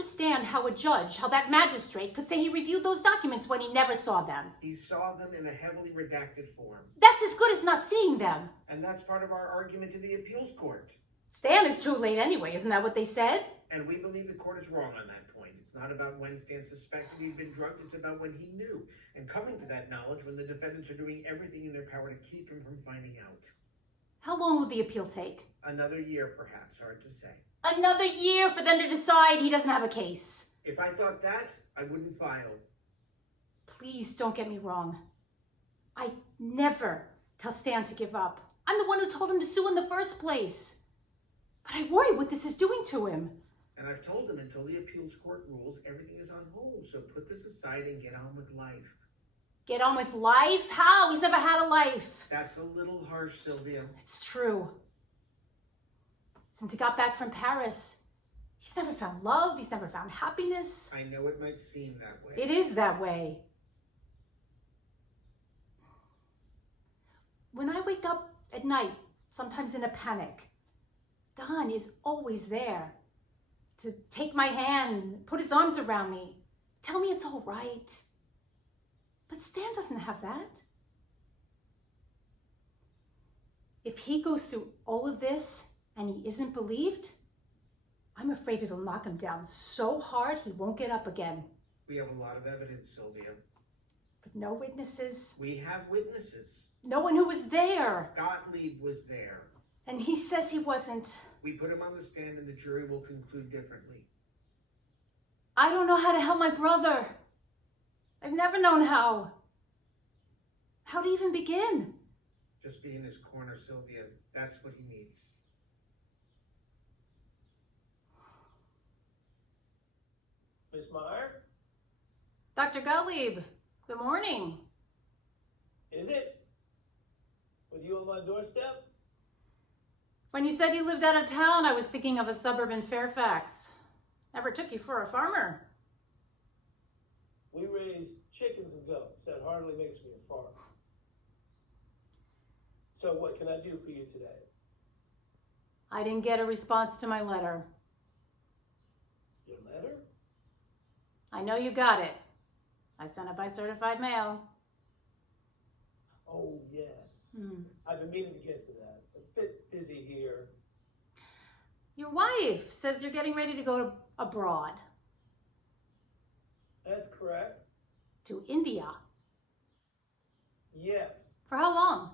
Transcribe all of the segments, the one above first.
understand how a judge, how that magistrate could say he reviewed those documents when he never saw them. He saw them in a heavily redacted form. That's as good as not seeing them. And that's part of our argument to the appeals court. Stan is too late anyway, isn't that what they said? And we believe the court is wrong on that point. It's not about when Stan suspected he'd been drugged, it's about when he knew. And coming to that knowledge when the defendants are doing everything in their power to keep him from finding out. How long will the appeal take? Another year, perhaps, hard to say. Another year for them to decide he doesn't have a case. If I thought that, I wouldn't file. Please don't get me wrong. I never tell Stan to give up. I'm the one who told him to sue in the first place. But I worry what this is doing to him. And I've told him until the appeals court rules, everything is on hold. So put this aside and get on with life. Get on with life? How? He's never had a life. That's a little harsh, Sylvia. It's true. Since he got back from Paris, he's never found love. He's never found happiness. I know it might seem that way. It is that way. When I wake up at night, sometimes in a panic, Don is always there to take my hand, put his arms around me, tell me it's all right. But Stan doesn't have that. If he goes through all of this and he isn't believed, I'm afraid it'll knock him down so hard he won't get up again. We have a lot of evidence, Sylvia. But no witnesses. We have witnesses. No one who was there. Gottlieb was there. And he says he wasn't. We put him on the stand and the jury will conclude differently. I don't know how to help my brother. I've never known how. How to even begin. Just be in his corner, Sylvia. That's what he needs. Miss Meyer? Dr. Gottlieb, good morning. Is it? With you on my doorstep? When you said you lived out of town, I was thinking of a suburb in Fairfax. Never took you for a farmer. We raise chickens and goats. That hardly makes me a farmer. So what can I do for you today? I didn't get a response to my letter. Your letter? I know you got it. I sent it by certified mail. Oh, yes. I've been meaning to get to that. A bit busy here. Your wife says you're getting ready to go abroad. That's correct. To India. Yes. For how long?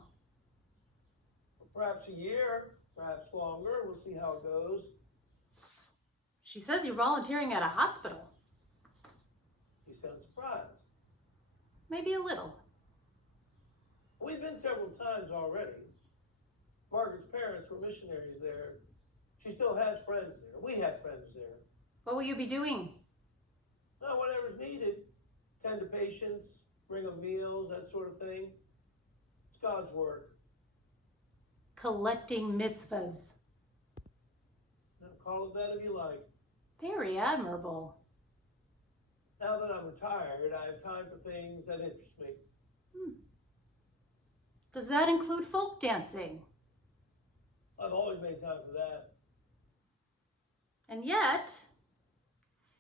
Perhaps a year, perhaps longer. We'll see how it goes. She says you're volunteering at a hospital. You sound surprised. Maybe a little. We've been several times already. Margaret's parents were missionaries there. She still has friends there. We have friends there. What will you be doing? Whatever's needed. Tend to patients, bring them meals, that sort of thing. It's God's work. Collecting mitzvahs. Now, call it that if you like. Very admirable. Now that I'm retired, I have time for things that interest me. Does that include folk dancing? I've always made time for that. And yet,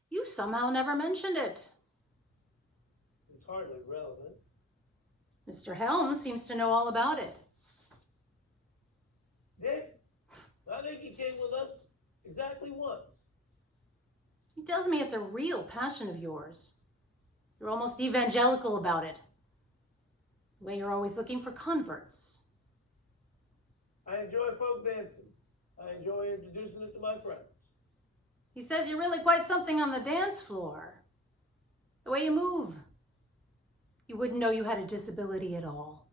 you somehow never mentioned it. It's hardly relevant. Mr. Helms seems to know all about it. Dick, I think he came with us exactly once. He tells me it's a real passion of yours. You're almost evangelical about it. The way you're always looking for converts. I enjoy folk dancing. I enjoy introducing it to my friends. He says you're really quite something on the dance floor. The way you move. You wouldn't know you had a disability at all.